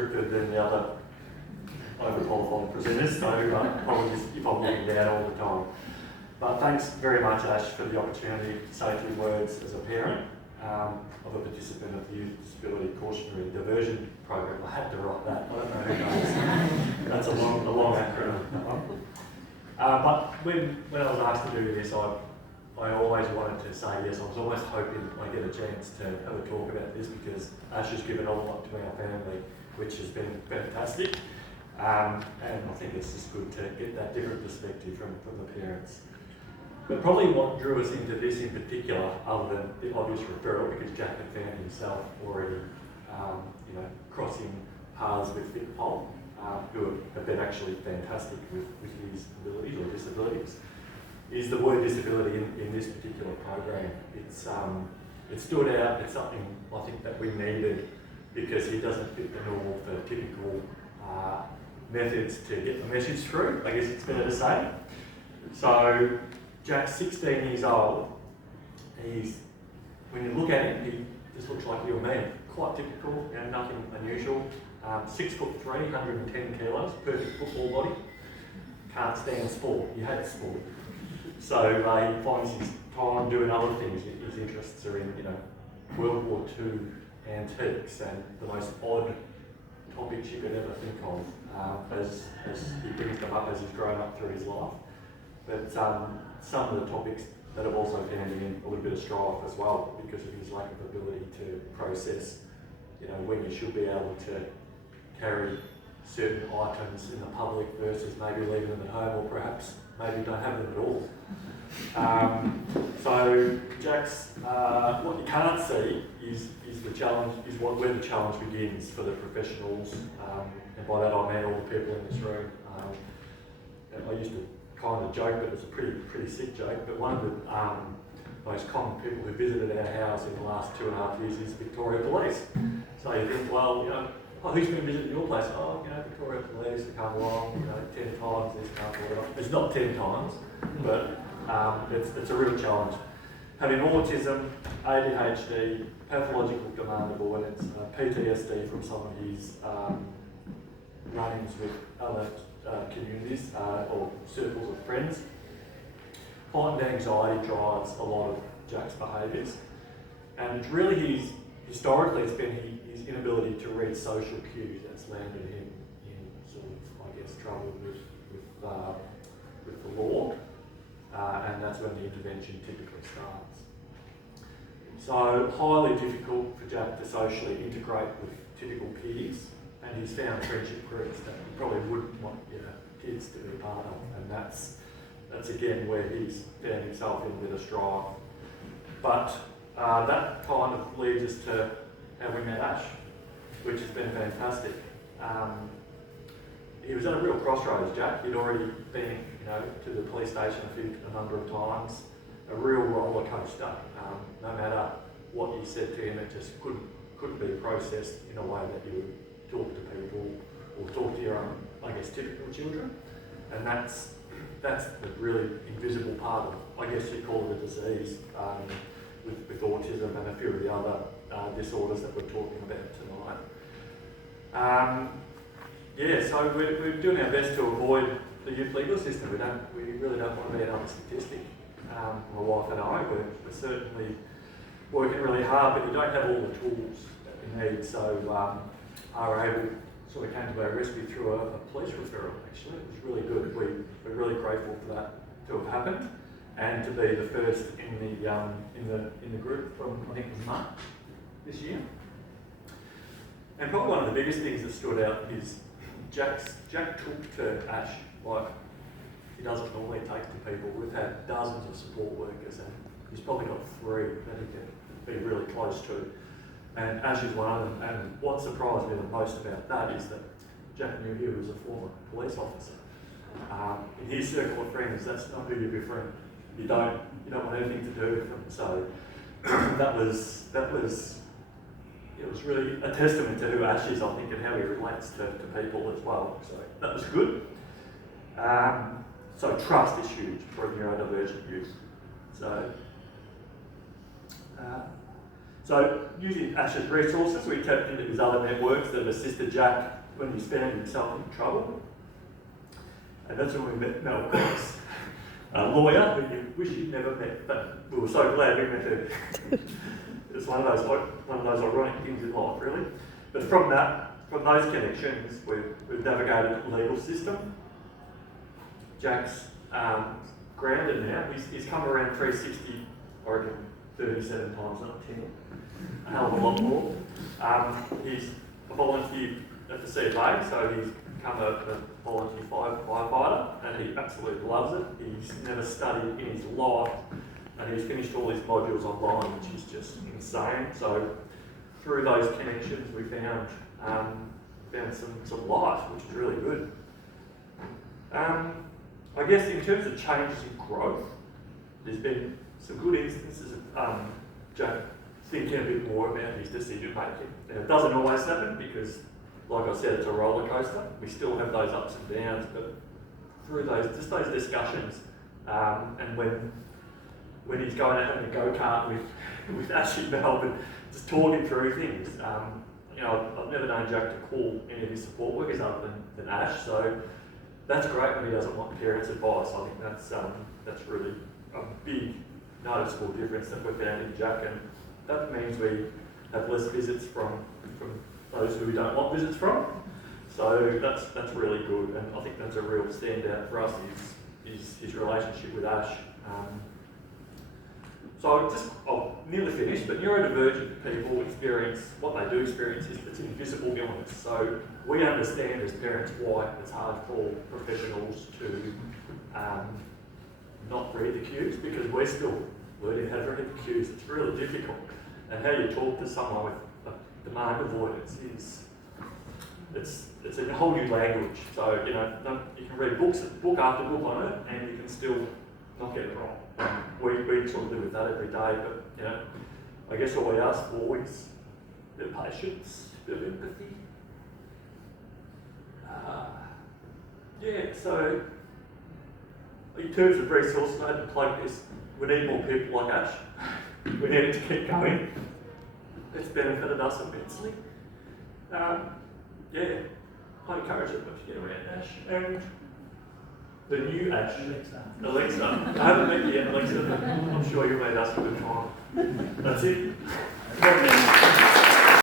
scripted than the other overqualified presenters, so apologies if I'm looking down all the time. But thanks very much, Ash, for the opportunity to say a few words as a parent of a participant of the Youth Disability Cautionary Diversion program. I had to write that. I don't know who knows. That's a long acronym, that one. But when I was asked to do this, I always wanted to say yes. I was always hoping I get a chance to have a talk about this because Ash has given a lot to our family, which has been fantastic. And I think it's just good to get that different perspective from the parents. But probably what drew us into this in particular, other than the obvious referral, because Jack had found himself already, crossing paths with FitPol, who have been actually fantastic with his abilities or disabilities, is the word disability in this particular program. It stood out. It's something I think that we needed because he doesn't fit the normal for typical methods to get the message through, I guess it's fair to say. So Jack's 16 years old. When you look at him, he just looks like you or me. Quite typical, nothing unusual. 6'3", 110 kilos, perfect football body. Can't stand sport. He hates sport. So he finds his time doing other things. His interests are in, World War II antiques and the most odd topics you could ever think of as he brings them up as he's grown up through his life. But some of the topics that have also found him in a little bit of strife as well because of his lack of ability to process, when you should be able to carry certain items in the public versus maybe leaving them at home or perhaps maybe don't have them at all. So Jack's, what you can't see is the challenge, where the challenge begins for the professionals, and by that I mean all the people in this room. I used to kind of joke, but it was a pretty sick joke, but one of the most common people who visited our house in the last 2.5 years is Victoria Police. So you think, well, who's been visiting your place? Oh, Victoria Police, they come along, 10 times this, can't whatever. It's not 10 times, but it's a real challenge. Having autism, ADHD, pathological demand avoidance, PTSD from some of his run-ins with other communities or circles of friends. Heightened anxiety drives a lot of Jack's behaviours, and it's really historically it's been his inability to read social cues that's landed him in sort of, I guess, trouble with the law, and that's when the intervention typically starts. So highly difficult for Jack to socially integrate with typical peers, and he's found friendship groups that he probably wouldn't want kids to be part of, and that's again where he's found himself in a bit of strife. But that kind of leads us to how we met Ash, which has been fantastic. He was at a real crossroads, Jack. He'd already been, to the police station a number of times. A real roller coaster. No matter what you said to him, it just couldn't be processed in a way that you would talk to people or talk to your own, I guess, typical children. And that's the really invisible part of, I guess you'd call it a disease, with autism and a few of the other disorders that we're talking about tonight. So we're doing our best to avoid the youth legal system. We really don't want to be another statistic. My wife and I, we're certainly working really hard, but you don't have all the tools that we need. So are able sort of came to our rescue through a police referral. Actually, it was really good. We're really grateful for that to have happened, and to be the first in the group from, I think it was March this year. And probably one of the biggest things that stood out is Jack took to Ash like he doesn't normally take to people. We've had dozens of support workers, and he's probably got 3 that he can be really close to. And Ash is one of them, and what surprised me the most about that is that Jack knew he was a former police officer. In his circle of friends, that's not who you befriend. You don't want anything to do with them. So it was really a testament to who Ash is, I think, and how he relates to people as well. So that was good. So trust is huge for a neurodivergent youth. So So using Ash's resources, we tapped into his other networks that have assisted Jack when he's found himself in trouble. And that's when we met Mel Cox, a lawyer who you wish you'd never met, but we were so glad we met her. It's one of those ironic things in life, really. But from those connections, we've navigated the legal system. Jack's grounded now. He's come around 360, I reckon 37 times, not 10. A hell of a lot more. He's a volunteer at the CFA, so he's become a volunteer firefighter, and he absolutely loves it. He's never studied in his life, and he's finished all his modules online, which is just insane. So through those connections, we found some light, which is really good. I guess in terms of changes in growth, there's been some good instances of Jack thinking a bit more about his decision making. Now, it doesn't always happen because, like I said, it's a roller coaster. We still have those ups and downs, but through those discussions, and when he's going out having a go-kart with Ash in Melbourne, just talking through things. I've never known Jack to call any of his support workers other than Ash, so that's great when he doesn't want parents' advice. I think that's really a big noticeable difference that we've found in Jack, and that means we have less visits from those who we don't want visits from. So that's really good, and I think that's a real standout for us is his relationship with Ash. I'll nearly finished, but neurodivergent people experience, what they do experience is it's invisible illness. So we understand as parents why it's hard for professionals to not read the cues, because we're still learning how to read the cues. It's really difficult. And how you talk to someone with demand avoidance it's a whole new language. So, you can read book after book on it, and you can still not get it wrong. We sort of live with that every day, but, I guess all we ask for is a bit of patience, a bit of empathy. So in terms of resources, I had to plug this. We need more people like Ash. We need it to keep going. It's benefited us immensely. I encourage everyone to get around Ash. And the new Ash, Alexa. I haven't met you yet, Alexa, but I'm sure you'll meet us a good time. That's it.